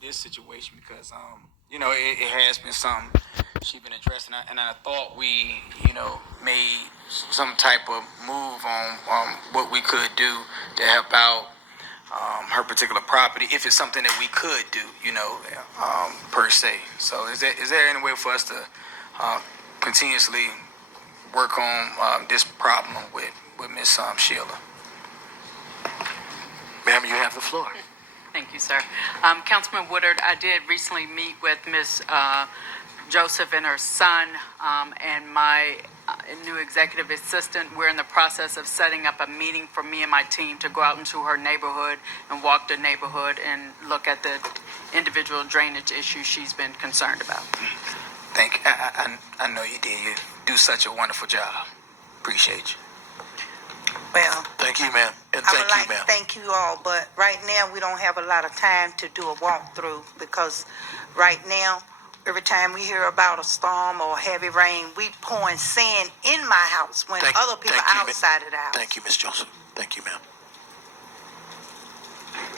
this situation because it has been something she's been addressing, and I thought we made some type of move on what we could do to help out her particular property if it's something that we could do, per se. So is there any way for us to continuously work on this problem with Miss Sheila? Ma'am, you have the floor. Thank you, sir. Councilman Woodard, I did recently meet with Ms. Joseph and her son and my new executive assistant. We're in the process of setting up a meeting for me and my team to go out into her neighborhood and walk the neighborhood and look at the individual drainage issues she's been concerned about. Thank you. I know you did. You do such a wonderful job. Appreciate you. Well, thank you, ma'am. And I would like to thank you all, but right now we don't have a lot of time to do a walkthrough because right now, every time we hear about a storm or heavy rain, we pouring sand in my house when other people outside of the house. Thank you, Ms. Joseph. Thank you, ma'am.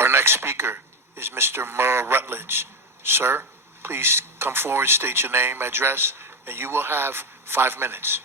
Our next speaker is Mr. Merle Rutledge. Sir, please come forward, state your name, address, and you will have 5 minutes.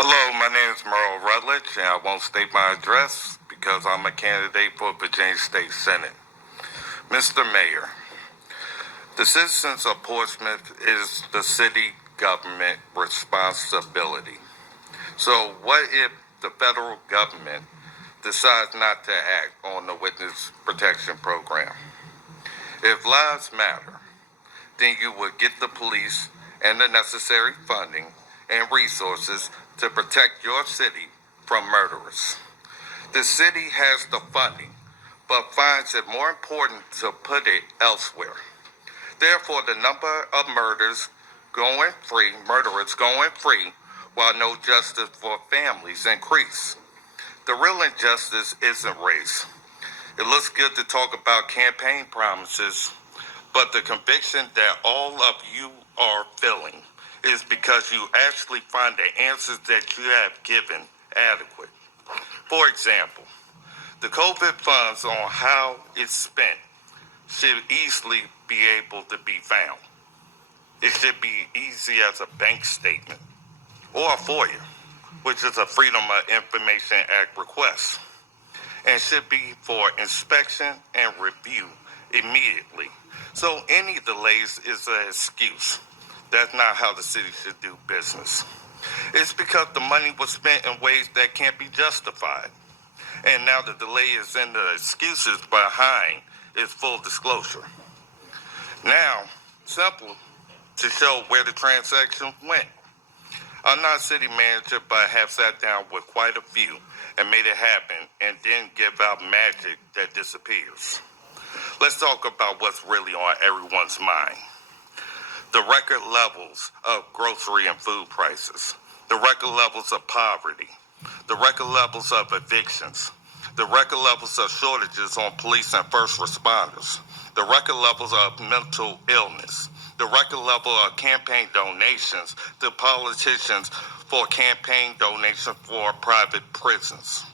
Hello, my name is Merle Rutledge, and I won't state my address because I'm a candidate for Virginia State Senate. Mr. Mayor, the citizens of Portsmouth is the city government responsibility. So what if the federal government decides not to act on the witness protection program? If lives matter, then you would get the police and the necessary funding and resources to protect your city from murderers. The city has the funding, but finds it more important to put it elsewhere. Therefore, the number of murderers going free, while no justice for families increase. The real injustice isn't race. It looks good to talk about campaign promises, but the conviction that all of you are feeling is because you actually find the answers that you have given adequate. For example, the COVID funds on how it's spent should easily be able to be found. It should be easy as a bank statement or a FOIA, which is a Freedom of Information Act request, and should be for inspection and review immediately. So any delays is an excuse. That's not how the city should do business. It's because the money was spent in ways that can't be justified. And now the delay is in the excuses behind its full disclosure. Now, simple to show where the transaction went. I'm not a city manager, but have sat down with quite a few and made it happen and then give out magic that disappears. Let's talk about what's really on everyone's mind. The record levels of grocery and food prices, the record levels of poverty, the record levels of evictions, the record levels of shortages on police and first responders, the record levels of mental illness, the record level of campaign donations to politicians for campaign donations for private prisons,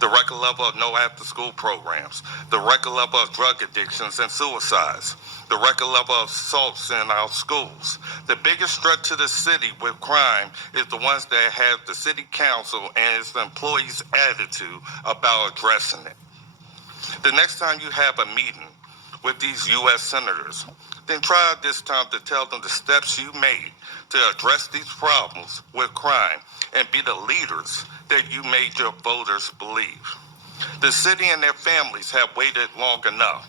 the record level of no after-school programs, the record level of drug addictions and suicides, the record level of assaults in our schools. The biggest threat to the city with crime is the ones that have the city council and its employees' attitude about addressing it. The next time you have a meeting with these U.S. senators, then try this time to tell them the steps you made to address these problems with crime and be the leaders that you made your voters believe. The city and their families have waited long enough.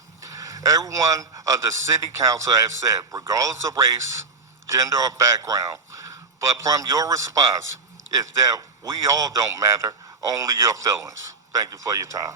Everyone of the city council has said, regardless of race, gender, or background, but from your response is that we all don't matter, only your feelings. Thank you for your time.